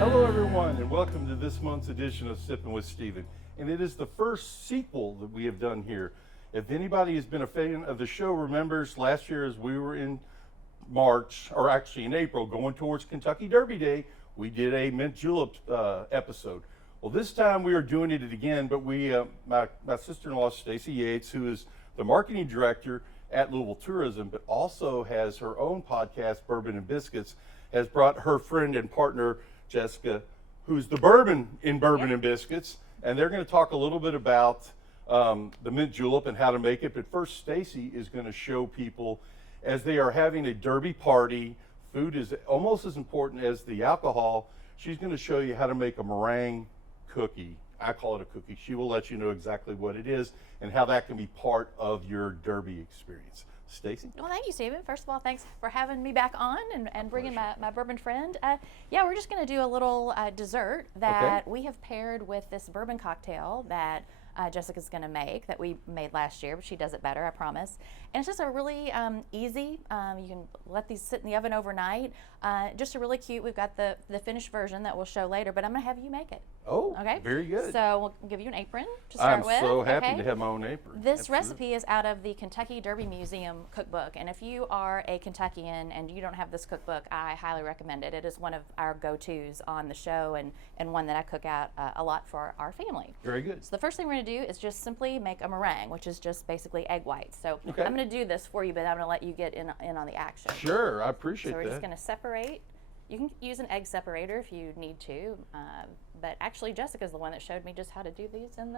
Hello, everyone, and welcome to this month's edition of Sippin' with Steven. And it is the first sequel that we have done here. If anybody has been a fan of the show remembers last year as we were in March, or actually in April, going towards Kentucky Derby Day, we did a mint julep episode. Well, this time we are doing it again, but my sister-in-law, Stacy Yates, who is the marketing director at Louisville Tourism, but also has her own podcast, Bourbon and Biscuits, has brought her friend and partner, Jessica, who's the bourbon in Bourbon and Biscuits, and they're going to talk a little bit about the mint julep and how to make it. But first, Stacy is going to show people, as they are having a derby party, food is almost as important as the alcohol. She's going to show you how to make a meringue cookie. I call it a cookie. She will let you know exactly what it is and how that can be part of your derby experience. Stacy? Well, thank you, Steven. First of all, thanks for having me back on and bringing my bourbon friend. Yeah, we're just going to do a little dessert that we have paired with this bourbon cocktail that Jessica's going to make, that we made last year, but she does it better, I promise. And it's just a really easy, you can let these sit in the oven overnight. Just a really cute, we've got the finished version that we'll show later, but I'm going to have you make it. Oh, okay. Very good. So we'll give you an apron to start with. I'm so happy to have my own apron. This recipe is out of the Kentucky Derby Museum cookbook, and if you are a Kentuckian and you don't have this cookbook, I highly recommend it. It is one of our go-tos on the show and one that I cook out a lot for our family. Very good. So the first thing we're going to do is just simply make a meringue, which is just basically egg whites. So I'm going to do this for you, but I'm going to let you get in on the action. Sure, I appreciate that. So we're just going to separate. You can use an egg separator if you need to, but actually Jessica's the one that showed me just how to do these in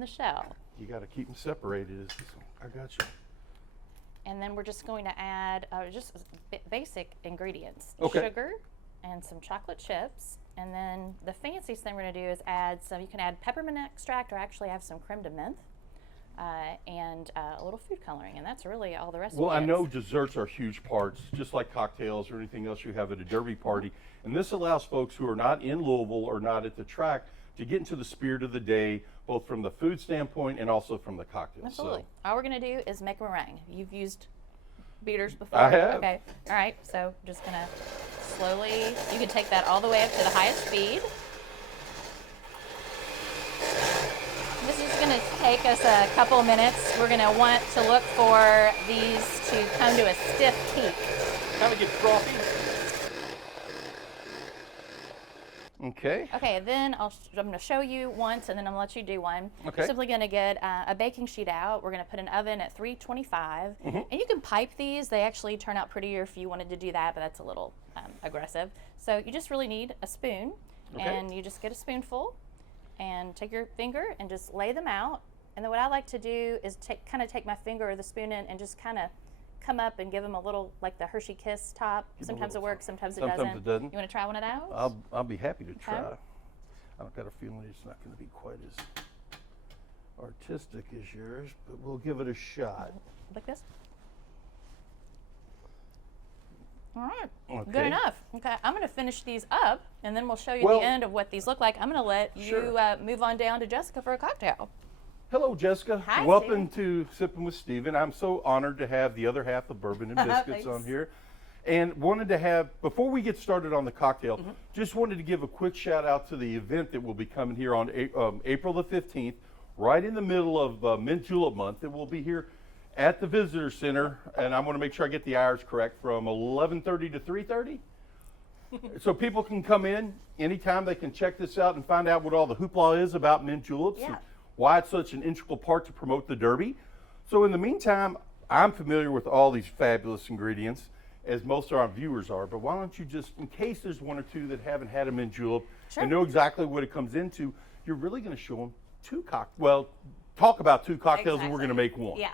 the shell. You got to keep them separated. I got you. And then we're just going to add just basic ingredients: sugar and some chocolate chips. And then the fanciest thing we're going to do is add some. You can add peppermint extract, or actually have some creme de menthe. And a little food coloring, and that's really all the rest of it. Well, I know desserts are huge parts, just like cocktails or anything else you have at a derby party. And this allows folks who are not in Louisville or not at the track to get into the spirit of the day, both from the food standpoint and also from the cocktails. Absolutely. So, all we're going to do is make a meringue. You've used beaters before? I have. Okay. All right. So just going to slowly, you can take that all the way up to the highest speed. This is going to take us a couple of minutes. We're going to want to look for these to come to a stiff peak. kind of get frothy. Okay. Okay, then I'm going to show you once, and then I'm going to let you do one. Okay. Simply going to get a baking sheet out. We're going to put an oven at 325. And you can pipe these. They actually turn out prettier if you wanted to do that, but that's a little aggressive. So you just really need a spoon, and you just get a spoonful. And take your finger and just lay them out. And then what I like to do is kind of take my finger or the spoon in and just kind of come up and give them a little, like the Hershey Kiss top. Sometimes it works, sometimes it doesn't. Sometimes it doesn't. You want to try one of those? I'll be happy to try. I've got a feeling it's not going to be quite as artistic as yours, but we'll give it a shot. Like this? All right, Okay. good enough. Okay, I'm going to finish these up, and then we'll show you the end of what these look like. I'm going to let you move on down to Jessica for a cocktail. Hello, Jessica. Hi, welcome to Sippin' with Steven. I'm so honored to have the other half of Bourbon and Biscuits on here. And wanted to have, before we get started on the cocktail, just wanted to give a quick shout out to the event that will be coming here on April the 15th, right in the middle of Mint Julep Month. That will be here at the Visitor Center, and I want to make sure I get the hours correct, from 11:30 to 3:30. So people can come in anytime. They can check this out and find out what all the hoopla is about mint juleps and why it's such an integral part to promote the Derby. So in the meantime, I'm familiar with all these fabulous ingredients, as most of our viewers are, but why don't you just, in case there's one or two that haven't had a mint julep and know exactly what it comes into, you're really going to show them talk about two cocktails, and we're going to make one. Yeah.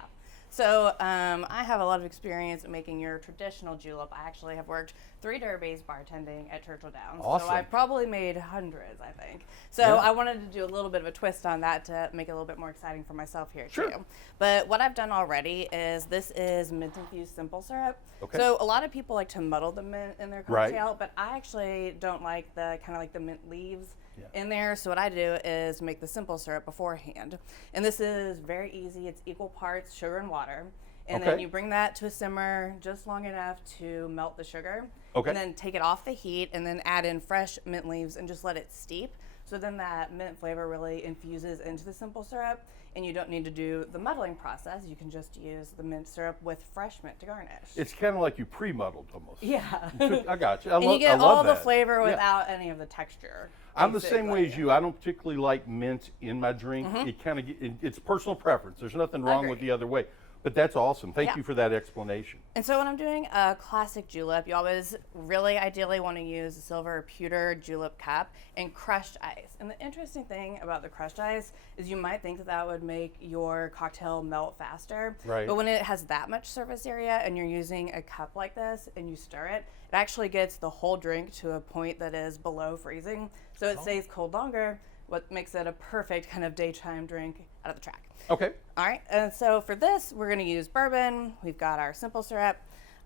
So I have a lot of experience in making your traditional julep. I actually have worked 3 derbies bartending at Churchill Downs. Awesome. So I probably made hundreds, I think. So I wanted to do a little bit of a twist on that to make it a little bit more exciting for myself here too. But what I've done already is this is mint infused simple syrup. Okay. So a lot of people like to muddle the mint in their cocktail, but I actually don't like the kind of like the mint leaves in there. So what I do is make the simple syrup beforehand. And this is very easy. It's equal parts sugar and water. And Okay. then you bring that to a simmer just long enough to melt the sugar. Okay. And then take it off the heat and then add in fresh mint leaves and just let it steep. So then that mint flavor really infuses into the simple syrup, and you don't need to do the muddling process. You can just use the mint syrup with fresh mint to garnish. It's kind of like you pre-muddled almost. Yeah. I got you. And you I get love all the that. flavor Yeah. without any of the texture. I'm the same way as basically. you. I don't particularly like mint in my drink. It kind of it's personal preference. There's nothing wrong with Agreed. the other way. But that's awesome. Thank Yeah. you for that explanation. And so when I'm doing a classic julep, you always really ideally want to use a silver or pewter julep cup and crushed ice. And the interesting thing about the crushed ice is you might think that that would make your cocktail melt faster. Right. But when it has that much surface area and you're using a cup like this and you stir it, it actually gets the whole drink to a point that is below freezing. So it stays cold longer, what makes it a perfect kind of daytime drink out of the track. Okay. All right, and so for this, we're gonna use bourbon. We've got our simple syrup.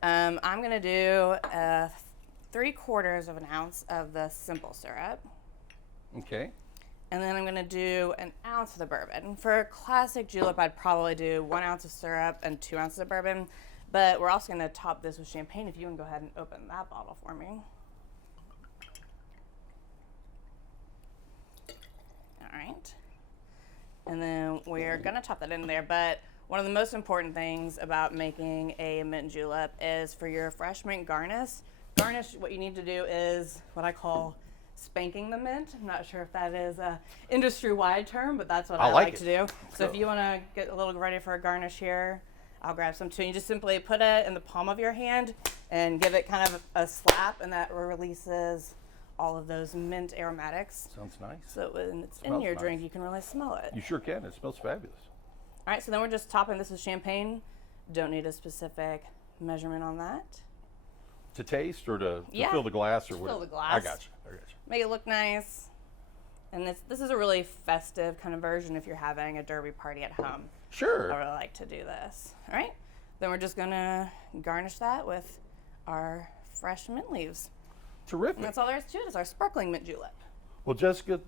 I'm gonna do 3/4 of an ounce of the simple syrup. Okay. And then I'm gonna do an ounce of the bourbon. For a classic julep, I'd probably do 1 ounce of syrup and 2 ounces of bourbon. But we're also gonna top this with champagne. If you can go ahead and open that bottle for me. All right. And then we're gonna top that in there, but one of the most important things about making a mint julep is for your fresh mint garnish, what you need to do is what I call spanking the mint. I'm not sure if that is a industry-wide term, but that's what I like like it. to do. So if you wanna get a little ready for a garnish here, I'll grab some too. You just simply put it in the palm of your hand and give it kind of a slap, and that releases all of those mint aromatics. Sounds nice. So when it's in Smells your nice. drink, you can really smell it. You sure can. It smells fabulous. All right, so then we're just topping this with champagne. Don't need a specific measurement on that. To taste or to Yeah, fill the glass or to whatever? fill the glass. I got you. I got you. Make it look nice. And this is a really festive kind of version if you're having a derby party at home. Sure. I really like to do this. All right, then we're just gonna garnish that with our fresh mint leaves. Terrific. And that's all there is to it, is our sparkling mint julep. Well, Jessica,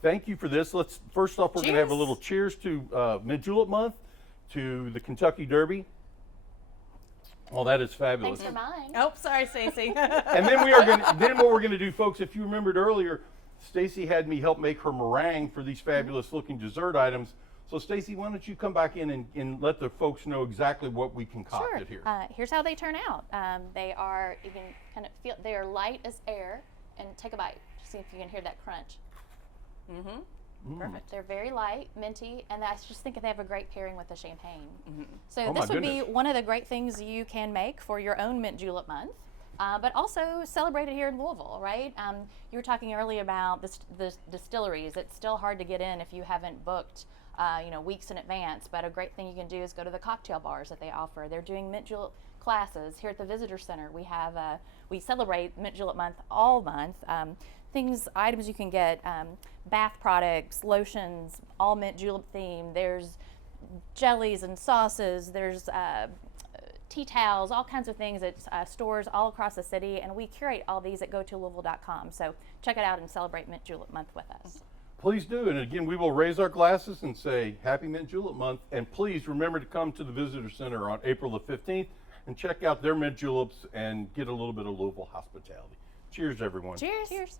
thank you for this. Let's first off, we're going to have a Cheers. little cheers to Mint Julep Month, to the Kentucky Derby. Oh, that is fabulous. Thanks for mine. Oh, sorry, Stacey. And then we are going. Then what we're going to do, folks, if you remembered earlier, Stacy had me help make her meringue for these fabulous-looking dessert items. So, Stacy, why don't you come back in and let the folks know exactly what we concocted here? Here's how they turn out. They are even they are light as air. And take a bite. See if you can hear that crunch. Perfect. They're very light, minty, and I just think they have a great pairing with the champagne. So Oh, my this would be goodness. one of the great things you can make for your own mint julep month. But also celebrate it here in Louisville, right? You were talking earlier about the distilleries. It's still hard to get in if you haven't booked, weeks in advance. But a great thing you can do is go to the cocktail bars that they offer. They're doing mint julep classes here at the Visitor Center. We celebrate mint julep month all month. Items you can get, bath products, lotions, all mint julep theme. There's jellies and sauces. There's tea towels, all kinds of things at stores all across the city, and we curate all these at gotolouisville.com. So check it out and celebrate Mint Julep Month with us. Please do. And again, we will raise our glasses and say Happy Mint Julep Month. And please remember to come to the Visitor Center on April the 15th and check out their mint juleps and get a little bit of Louisville hospitality. Cheers, everyone. Cheers. Cheers.